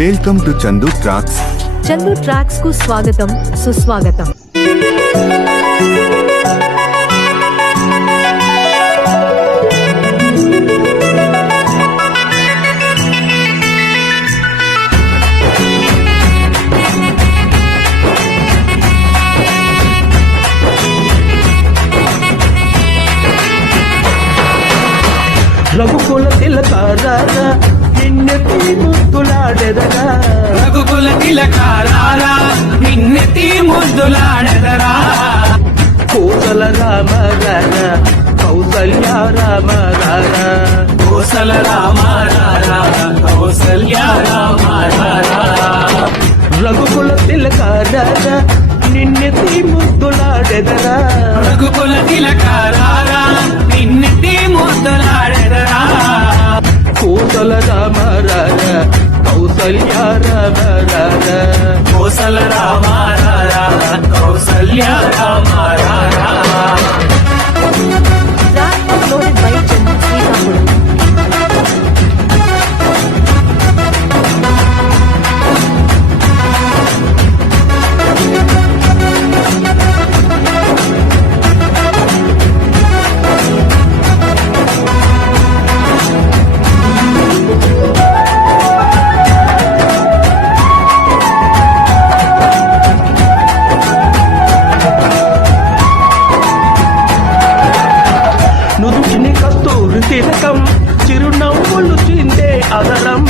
Welcome to Chandu tracks. Chandu tracks కు స్వాగతం, సుస్వాగతం. రఘుకుల తిలకారారా నిన్నెత్తి ముద్దులాడెదరా, రఘుకుల తిలకారారా నిన్నెత్తి ముద్దులాడెదరా, కోసల రామరారా కౌసల్య రామరారా, కోసల రామారారా కౌసల్య రామారారా, రఘుకుల తిలకారారా నిన్నెత్తి ముద్దులాడెదరా, రఘుకుల తిలకారారా నిన్నెత్తి ముద్దులాడెదరా, కోసల రామరారా కౌసల్య రామరారా, కోసల రామారారా కౌసల్య రామారారా. Track uploaded by Chandu Srikakulam. నుదుటిని కస్తూరి తిలకం చిరునవ్వులు చిందే అదరం,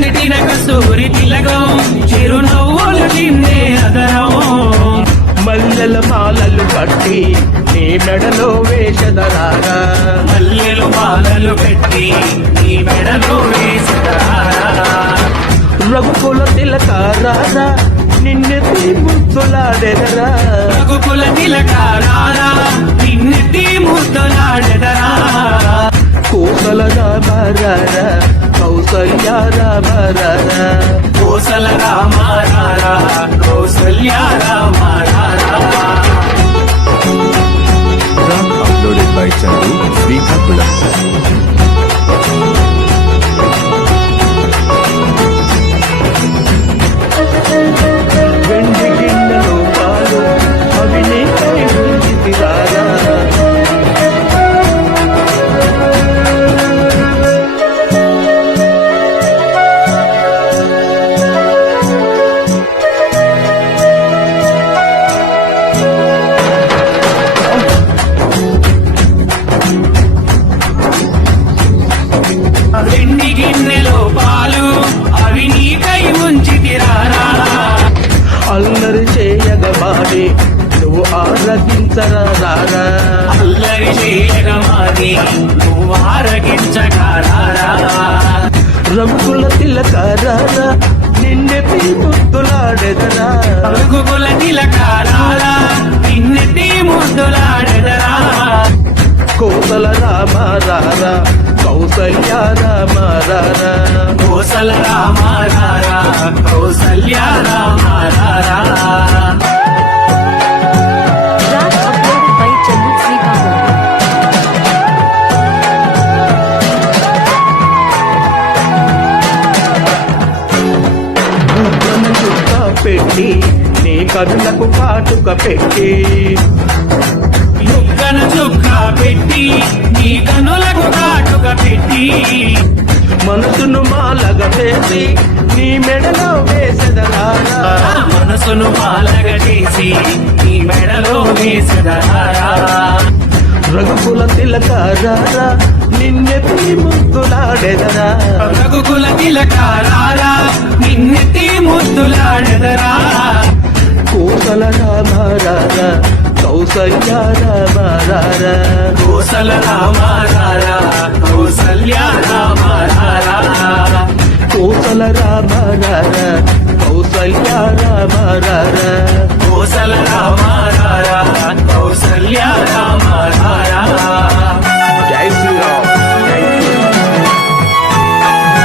నిటిన కస్తూరి తిలకం చిరునవ్వులు చిందే అదరం, మల్లెల మాలలు కట్టి నీ మెడలో వేషధరాగా, మల్లెలు మాలలు పెట్టి నీ మెడలో వేసెదరా, రఘుకుల తిలకారారా నిన్నెత్తి ముద్దులాడెదరా, రఘుకుల తిలకారారా నిన్నెత్తి ముద్దులాడెదరా, కోసల రామరారా కౌసల్య రామరారా, కోసల రామారారా కౌసల్య రామారారా. Track uploaded by Chandu Srikakulam. వెండి గిన్నెలో పాలు అవి నీకై ఉంచితిరారా, వెండి గిన్నెలో పాలు అవి నీకై ఉంచితిరారా, అల్లరి చేయగమాని నువ్వు ఆరగించరారా, అల్లరి చేయగమాని నువ్వు ఆరగించగారారా, రఘుకుల తిలకారారా నిన్నెత్తి ముద్దులాడెదరా, రఘుకుల తిలకారారా నిన్నెత్తి ముద్దులాడెదరా, కోసల రామరారా కౌసల్య రామరారా, కోసల రామారారా కౌసల్య రామారారా. Track uploaded by Chandu Srikakulam. ముద్దను చుక్క పెట్టి నీ కనులకు కాటుక పెట్టి, యుక్కన చుక్క పెట్టి నీ కనులకు కాటుక పెట్టి, మనసును మాలగ వేసి నీ మెడలో వేసెదరారా, మనసును మాలగ చేసి నీ మెడలో వేసెదరారా, రఘుకుల తిలకారారా నిన్నెత్తి ముద్దులాడెదరా, రఘుకుల తిలకారారా నిన్నెత్తి ముద్దులాడెదరా, కోసల రామరారా కౌసల్య రామరారా, కోసల రామారారా కౌసల్య రామారారా, కోసల రామరారా కౌసల్య రామరారా, కోసల రామ